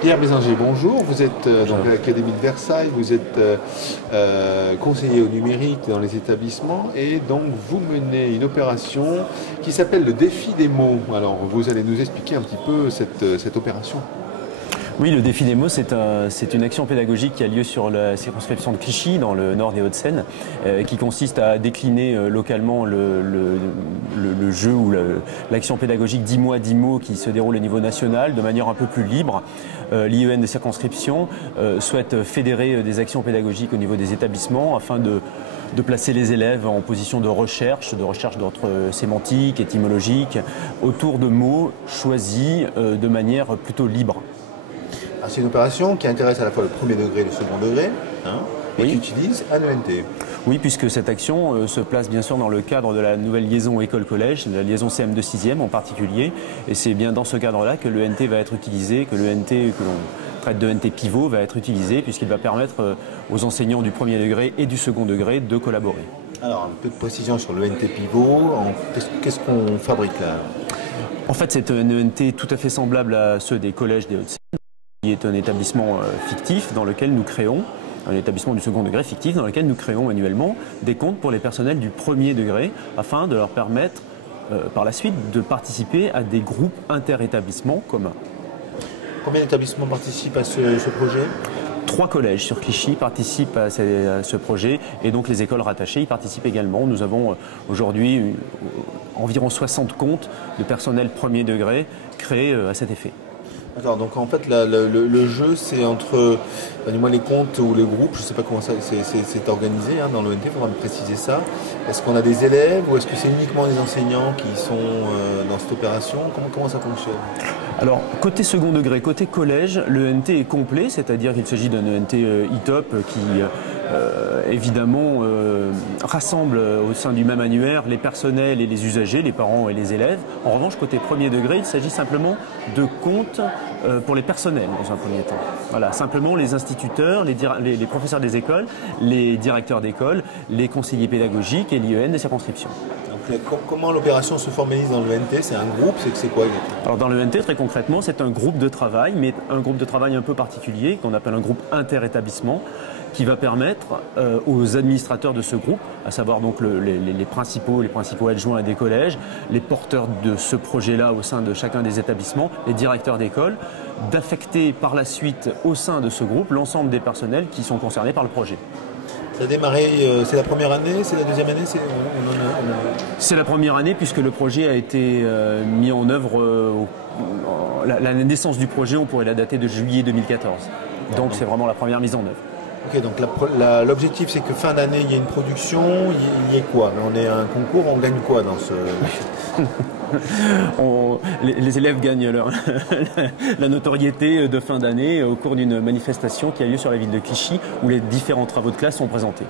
Pierre Bézinger, bonjour. Vous êtes donc à l'Académie de Versailles, vous êtes conseiller au numérique dans les établissements et donc vous menez une opération qui s'appelle le défi des mots. Alors vous allez nous expliquer un petit peu cette opération. Oui, le défi des mots, c'est une action pédagogique qui a lieu sur la circonscription de Clichy, dans le nord des Hauts-de-Seine, qui consiste à décliner localement le jeu ou l'action pédagogique 10 mois, 10 mots qui se déroule au niveau national de manière un peu plus libre. L'IEN des circonscriptions souhaite fédérer des actions pédagogiques au niveau des établissements afin de placer les élèves en position de recherche d'ordre sémantique, étymologique, autour de mots choisis de manière plutôt libre. C'est une opération qui intéresse à la fois le premier degré et le second degré, et oui, qui utilise à l'ENT. Oui, puisque cette action se place bien sûr dans le cadre de la nouvelle liaison école-collège, la liaison CM de 6e en particulier, et c'est bien dans ce cadre-là que l'ENT va être utilisé, que l'ENT que l'on traite de ENT pivot va être utilisé, puisqu'il va permettre aux enseignants du premier degré et du second degré de collaborer. Alors, un peu de précision sur l'ENT pivot, qu'est-ce qu'on fabrique là? En fait, c'est un ENT tout à fait semblable à ceux des collèges des Hauts-de-Seine, qui est un établissement fictif dans lequel nous créons, un établissement du second degré fictif dans lequel nous créons annuellement des comptes pour les personnels du premier degré afin de leur permettre par la suite de participer à des groupes inter-établissements communs. Combien d'établissements participent à ce projet? 3 collèges sur Clichy participent à ce projet et donc les écoles rattachées y participent également. Nous avons aujourd'hui environ 60 comptes de personnel premier degré créés à cet effet. D'accord, donc en fait le jeu c'est entre moi les comptes ou les groupes, je ne sais pas comment c'est organisé dans l'ONT, il faudra me préciser ça. Est-ce qu'on a des élèves ou est-ce que c'est uniquement des enseignants qui sont dans cette opération? Comment ça fonctionne? Alors, côté second degré, côté collège, le ENT est complet, c'est-à-dire qu'il s'agit d'un ENT e-top qui, évidemment, rassemble au sein du même annuaire les personnels et les usagers, les parents et les élèves. En revanche, côté premier degré, il s'agit simplement de comptes pour les personnels, dans un premier temps. Voilà, simplement les instituteurs, les professeurs des écoles, les directeurs d'école, les conseillers pédagogiques et l'IEN des circonscriptions. Comment l'opération se formalise dans l'ENT? C'est un groupe? C'est quoi exactement? Alors dans l'ENT, très concrètement, c'est un groupe de travail, mais un groupe de travail un peu particulier, qu'on appelle un groupe inter-établissement, qui va permettre aux administrateurs de ce groupe, à savoir donc les principaux adjoints des collèges, les porteurs de ce projet-là au sein de chacun des établissements, les directeurs d'école, d'affecter par la suite au sein de ce groupe l'ensemble des personnels qui sont concernés par le projet. Ça a démarré, c'est la première année, c'est la deuxième année? C'est la première année puisque le projet a été mis en œuvre, la naissance du projet, on pourrait la dater de juillet 2014. Donc c'est vraiment la première mise en œuvre. Ok, donc l'objectif c'est que fin d'année il y ait une production, il y ait quoi? On est à un concours, on gagne quoi dans ce... Les élèves gagnent la notoriété de fin d'année au cours d'une manifestation qui a lieu sur la ville de Clichy où les différents travaux de classe sont présentés.